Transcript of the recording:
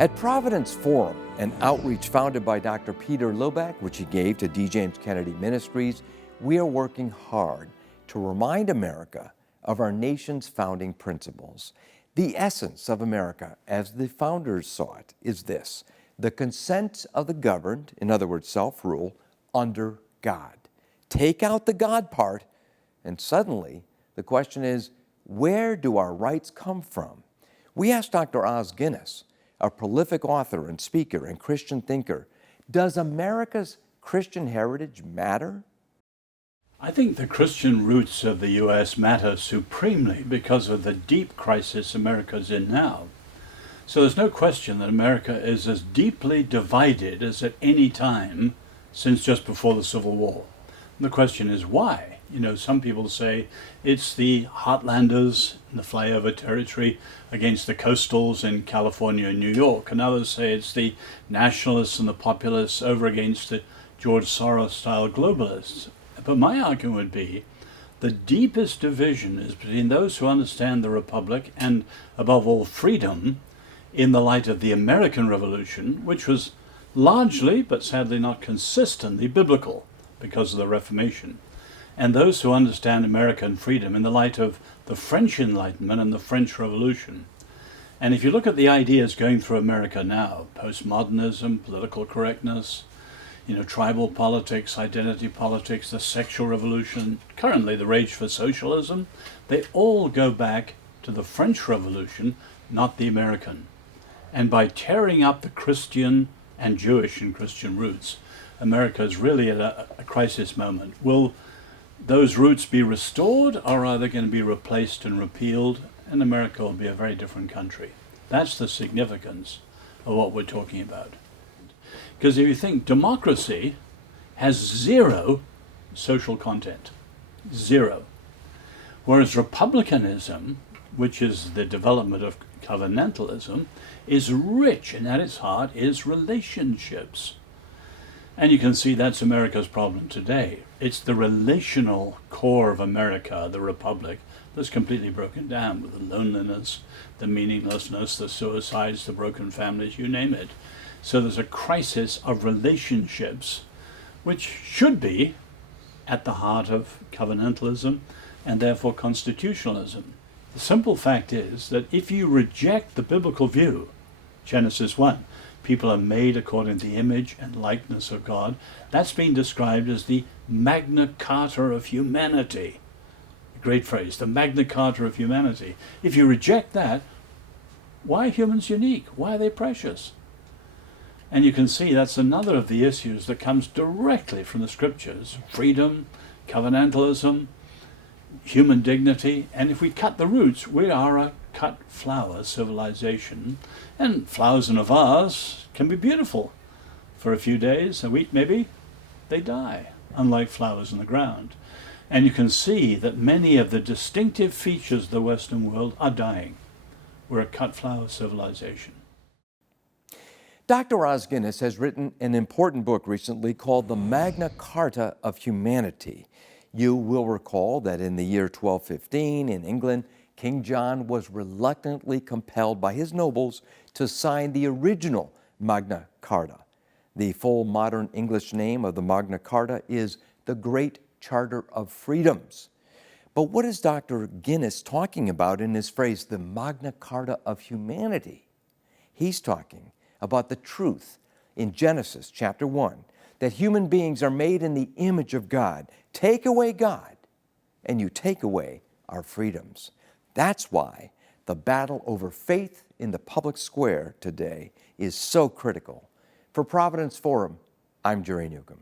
At Providence Forum, an outreach founded by Dr. Peter Lubeck, which he gave to D. James Kennedy Ministries, we are working hard to remind America of our nation's founding principles. The essence of America, as the founders saw it, is this: the consent of the governed, in other words, self-rule, under God. Take out the God part, and suddenly the question is, where do our rights come from? We asked Dr. Os Guinness, a prolific author and speaker and Christian thinker, does America's Christian heritage matter? I think the Christian roots of the U.S. matter supremely because of the deep crisis America's in now. So there's no question that America is as deeply divided as at any time since just before the Civil War. And the question is why? Some people say it's the heartlanders in the flyover territory against the coastals in California and New York, and others say it's the nationalists and the populists over against the George Soros-style globalists. But my argument would be the deepest division is between those who understand the Republic and, above all, freedom in the light of the American Revolution, which was largely, but sadly not consistently, biblical because of the Reformation, and those who understand American freedom in the light of the French Enlightenment and the French Revolution. And if you look at the ideas going through America now, postmodernism, political correctness, tribal politics, identity politics, the sexual revolution, currently the rage for socialism, they all go back to the French Revolution, not the American. And by tearing up the Christian and Jewish and Christian roots, America is really at a crisis moment. Will those roots be restored, or are they going to be replaced and repealed, and America will be a very different country? That's the significance of what we're talking about. Because if you think, democracy has zero social content, zero. Whereas republicanism, which is the development of covenantalism, is rich, and at its heart is relationships. And you can see that's America's problem today. It's the relational core of America, the Republic, that's completely broken down with the loneliness, the meaninglessness, the suicides, the broken families, you name it. So there's a crisis of relationships, which should be at the heart of covenantalism and therefore constitutionalism. The simple fact is that if you reject the biblical view, Genesis 1, people are made according to the image and likeness of God, that's been described as the Magna Carta of humanity. A great phrase, the Magna Carta of humanity. If you reject that, why are humans unique? Why are they precious? And you can see that's another of the issues that comes directly from the scriptures: freedom, covenantalism, human dignity. And if we cut the roots, we are a cut flower civilization. And flowers in a vase can be beautiful for a few days, a week maybe. They die, unlike flowers in the ground. And you can see that many of the distinctive features of the Western world are dying. We're a cut flower civilization. Dr. Os Guinness has written an important book recently called The Magna Carta of Humanity. You will recall that in the year 1215 in England, King John was reluctantly compelled by his nobles to sign the original Magna Carta. The full modern English name of the Magna Carta is the Great Charter of Freedoms. But what is Dr. Guinness talking about in his phrase, the Magna Carta of Humanity? He's talking about the truth in Genesis chapter 1, that human beings are made in the image of God. Take away God, and you take away our freedoms. That's why the battle over faith in the public square today is so critical. For Providence Forum, I'm Jerry Newcomb.